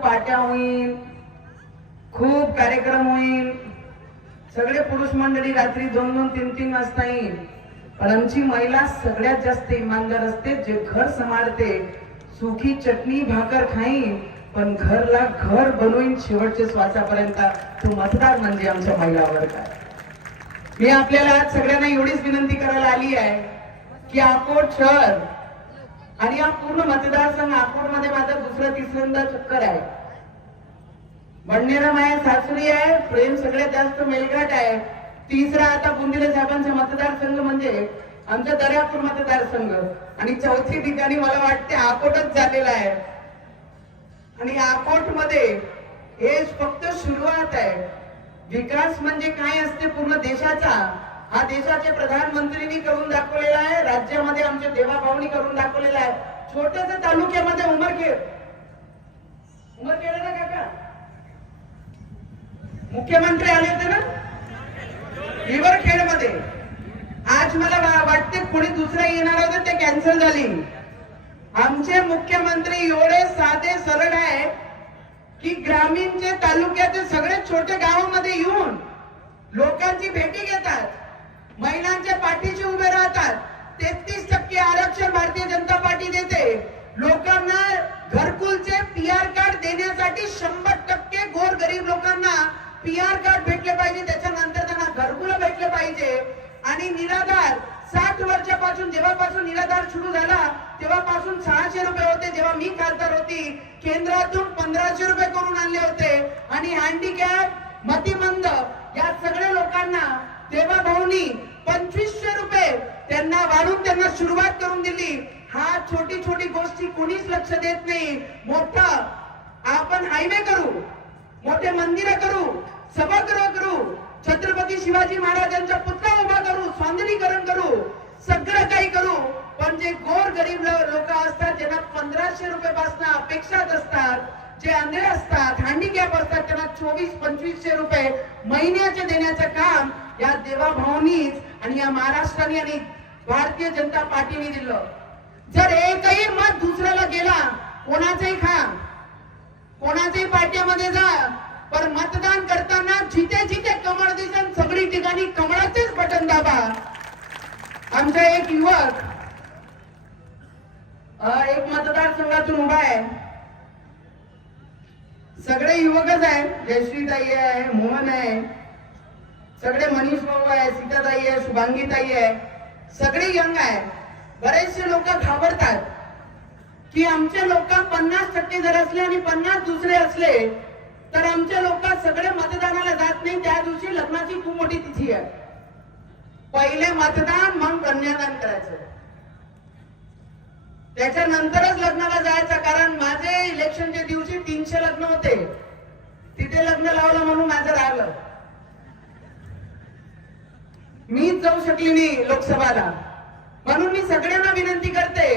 पाट्या होईल, खूप कार्यक्रम होईल, सगळे पुरुष मंडळी रात्री 2-2, 3-3 वाजता येईल. पण आमची महिला सगळ्यात जास्त इमानदार असते, जे घर सांभाळते, सुखी चटणी भाकर खाईन पण घरला घर बनवून शेवटच्या श्वासापर्यंत. तो मतदार म्हणजे आमच्या महिलावर काय. मी आपल्याला आज सगळ्यांना एवढीच विनंती करायला आली आहे की अकोट शहर आणि हा पूर्ण मतदारसंघ, अकोट मध्ये माझा दुसरा तिसऱ्यांदा चक्कर आहे. बडनेरा माया सासुरी आहे, प्रेम सगळ्यात जास्त मेलघाट आहे. तिसरा आता बुंदिले साहेबांचा मतदारसंघ म्हणजे आमचा दर्यापूर मतदारसंघ आणि चौथी ठिकाणी मला वाटते अकोटच झालेला आहे. आणि अकोट मध्ये हे फक्त सुरुवात आहे. विकास म्हणजे काय असते पूर्ण देशाचा, हा देशाचे प्रधानमंत्रींनी करून दाखवलेला आहे, राज्यामध्ये आमच्या देवाभाऊनी करून दाखवलेला आहे. छोट्याशा तालुक्यामध्ये उमरखेड आहे ना काका, मुख्यमंत्री आले होते ना हिवरखेड मध्ये. आज मला वाटते कोणी दुसरा येणार होते, ते कॅन्सल झाली. आमचे मुख्यमंत्री एवढे साधे सरळ आहे की ग्रामीणचे तालुक्याचे सगळे छोटे गावामध्ये येऊन लोकांची भेटी घेतात, महिलांच्या पाठीशी उभे राहतात. 33% आरक्षण भारतीय जनता पार्टी देते. लोकांना घरकुलचे पीआर कार्ड देण्यासाठी 100% गोरगरीब लोकांना पीआर कार्ड भेटले पाहिजे, त्याच्यानंतर त्यांना घरकुल भेटले पाहिजे. आणि निराधार 60 वर्षापासून जेव्हापासून निराधार सुरू झाला तेव्हापासून 600 रुपये होते. जेव्हा मी खासदार होती केंद्रातून 1500 रुपये करून आणले होते. आणि हँडिकॅप, मतिमंद या सगळ्या लोकांना देवाभाऊनी 2500 रुपये त्यांना वाढून त्यांना सुरुवात करून दिली. हा छोटी छोटी गोष्टी कोणीच लक्ष देत नाही. मोठा आपण हायवे करू, मोठे मंदिर करू, सभागृह करू, छत्रपती शिवाजी महाराजांचा पुतळा उभा करू, सौंदर्यीकरण करू, सगळं काही करू. पण जे गोर गरीब लोक असतात, ज्यांना 1500 रुपयापासून अपेक्षाच असतात, जे अंधे असतात, हँडिकॅप असतात, त्यांना 2400-2500 रुपये महिन्याचे देण्याचं काम या देवाभाऊनीच आणि या महाराष्ट्राने आणि भारतीय जनता पार्टीने दिलं. जर एकही मत दुसऱ्याला गेला, कोणाचंही खा, कोणाच्याही पार्टीमध्ये जा, पण मतदान करताना जिथे जिथे कमळ दिसेल सगळी ठिकाणी कमळाचेच बटन दाबा. आमचा एक युवक एक मतदारसंघातून उभा आहे, सगळे युवकच आहे. जयश्रीताई आहे, मोहन आहे, सगळे मनीष भाऊ आहे, सीताताई आहे, शुभांगीताई आहे, सगळे यंग आहे. बरेचसे लोक घाबरतात की आमचे लोक 50% जर असले आणि 50 दुसरे असले तर आमचे लोक सगळे मतदानाला जात नाही. त्या दिवशी लग्नाची खूप मोठी तिथी आहे. पहिले मतदान मग कन्यादान करायचं, त्याच्यानंतरच लग्नाला जायचं. कारण माझे इलेक्शनच्या दिवशी 300 लग्न होते, तिथे लग्न लावलं म्हणून माझं राहिलं. मीच जाऊ शकली नाही लोकसभाला. म्हणून मी सगळ्यांना विनंती करते,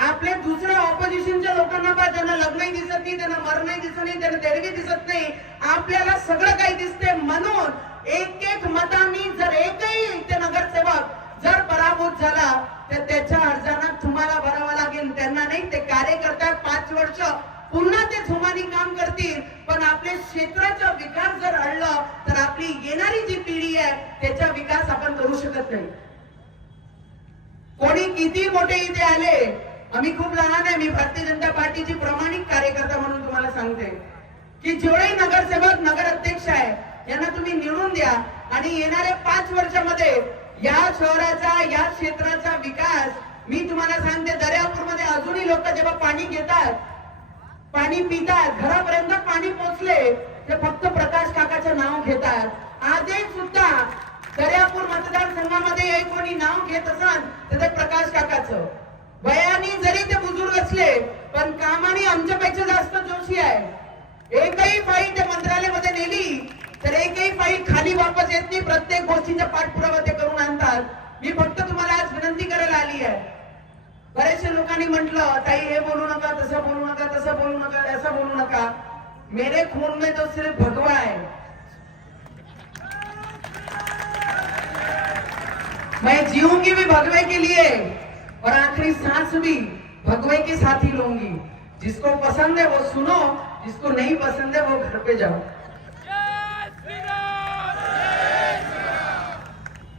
आपले दुसऱ्या ऑपोजिशनच्या लोकांना पहा, त्यांना लग्नही दिसत नाही, त्यांना मरणही दिसत नाही, त्यांना देणगी दिसत नाही, आपल्याला सगळं काही दिसते. म्हणून एक मतांनी जर एकही ते नगरसेवक जर पराभूत झाला तर त्याच्या अर्जाना तुम्हाला भरावा लागेल. त्यांना नाही, ते कार्य करतात 5 वर्ष पुन्हा ते जोमाने काम करतील. पण आपल्या क्षेत्राचा विकास जर अडला तर आपली येणारी जी पिढी आहे त्याचा विकास आपण करू शकत नाही. कोणी किती मोठे इथे आले, आम्ही खूप लहान आहे. मी भारतीय जनता पार्टीची प्रामाणिक कार्यकर्ता म्हणून तुम्हाला सांगते की जेवढे नगरसेवक, नगर अध्यक्ष आहे यांना तुम्ही निवडून द्या आणि येणाऱ्या 5 वर्षामध्ये या शहराचा, या क्षेत्राचा विकास मी तुम्हाला सांगते. दर्यापूरमध्ये अजूनही लोक जेव्हा पाणी घेतात, पाणी पितात, घरापर्यंत पाणी पोहोचले ते फक्त प्रकाश काकाचं नाव घेतात. आजही सुद्धा दर्यापूर मतदारसंघामध्ये कोणी नाव घेत असाल तर ते प्रकाश काकाचं. वयाने जरी ते बुजुर्ग असले पण कामाने आमच्यापेक्षा जास्त जोशी आहे. एकही फाईल ते मंत्रालयामध्ये नेली तर एकही फाईल खाली वापस येत नाही. प्रत्येक गोष्टीचा पाठपुरावा ते करून आणतात. मी फक्त तुम्हाला आज विनंती करायला आली आहे. बरेचशे लोकांनी म्हटलं, ताई हे बोलू नका, तसं बोलू नका, तसं बोलू नका, असं बोलू नका. मेरे खून में तो सिर्फ भगवा है. मैं जीऊंगी भी भगवे के लिए और आखिरी सांस भी भगवे के साथ ही लूंगी. जिसको पसंद है वो सुनो जिसको नहीं पसंद है वो घर पे जाओ।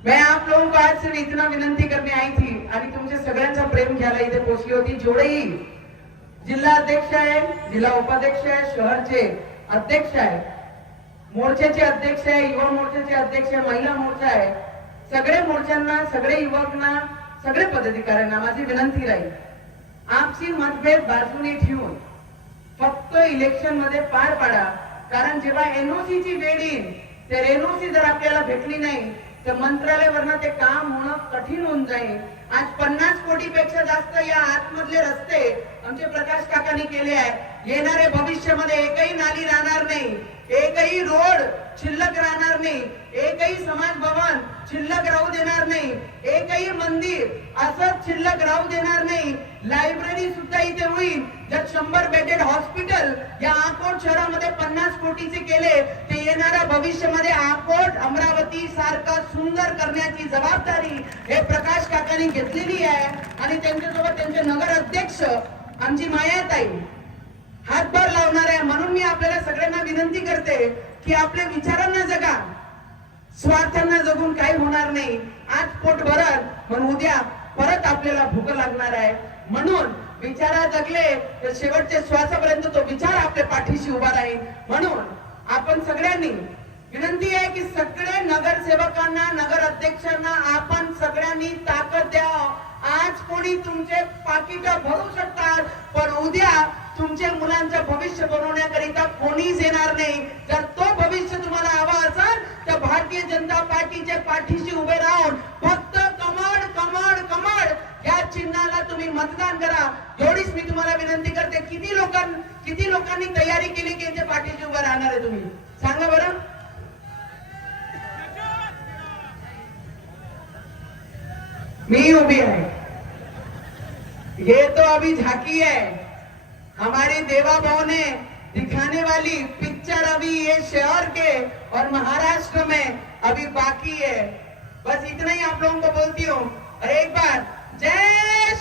मैं आप लोगों को आज सिर्फ इतना विनंती करने आई थी आणि तुमच्या सगळ्यांचा प्रेम घ्यायला इथे पोहोचली होती। जेवढेही जिल्हा अध्यक्ष आहे, जिल्हा उपाध्यक्ष आहे, शहरचे अध्यक्ष आहे, मोर्चाचे अध्यक्ष आहे, युवा मोर्चाचे अध्यक्ष आहे, महिला मोर्चा आहे, सगळे मोर्चांना, सगळे युवकांना, सगळे पदाधिकाऱ्यांना माझी विनंती राहील, आपसी मतभेद बाजूने ठेवून फक्त इलेक्शन मध्ये पार पाडा। कारण जेव्हा एनओसी ची वेळ येईल, तर एनओसी जर आपल्याला भेटली नाही तर मंत्रालयावरनं ते काम होणं कठीण होऊन जाईल। आज 50 कोटीपेक्षा जास्त या आतमधले रस्ते आमचे प्रकाश काकांनी केले आहे। येणारे भविष्यामध्ये एकही नाली राहणार नाही, एकही रोड शिल्लक राहणार नाही, एकही समाज भवन शिल्लक राहू देणार नाही, एकही मंदिर असंच शिल्लक राहू देणार नाही। लायब्ररी सुद्धा इथे होईल। जर 100 बेडेड हॉस्पिटल या अकोट शहरामध्ये 50 कोटीचे केले, ते येणाऱ्या भविष्यामध्ये अकोट अमरावती सारखं सुंदर करण्याची जबाबदारी हे प्रकाश काकांनी घेतलेली आहे। आणि त्यांच्यासोबत त्यांचे नगर अध्यक्ष आमची मायाताई हातभार लावणार आहे। म्हणून मी आपल्याला सगळ्यांना विनंती करते की आपल्या विचारांना जगा, स्वार्थांना जगून काही होणार नाही। आज पोट भरल पण उद्या परत आपल्याला भूक लागणार आहे। म्हणून विचारा जगले तर शेवटच्या श्वासापर्यंत तो विचार आपल्या पाठीशी उभा राहील। म्हणून आपण सगळ्यांनी विनंती आहे की सगळे नगरसेवकांना, नगर अध्यक्षांना आपण सगळ्यांनी ताकद द्या। आज कोणी तुमचे पाकिट भरू शकतात, पण उद्या तुमच्या मुलांचं भविष्य बनवण्याकरिता कोणीच येणार नाही। जर तो भविष्य तुम्हाला हवा असेल तर भारतीय जनता पार्टीच्या पाठीशी उभे राहून फक्त कमळ कमळ कमळ या चिन्हाला तुम्ही मतदान करा। एवढीच मी तुम्हाला विनंती करते। किती लोकांनी तयारी केली की याच्या पाठीशी उभे राहणार आहे तुम्ही सांगा बरं। मी उभी है, ये तो अभी झांकी है। हमारी देवा बहू ने दिखाने वाली पिक्चर अभी ये शहर के और महाराष्ट्र में अभी बाकी है। बस इतना ही आप लोगों को बोलती हूँ। और एक बार जय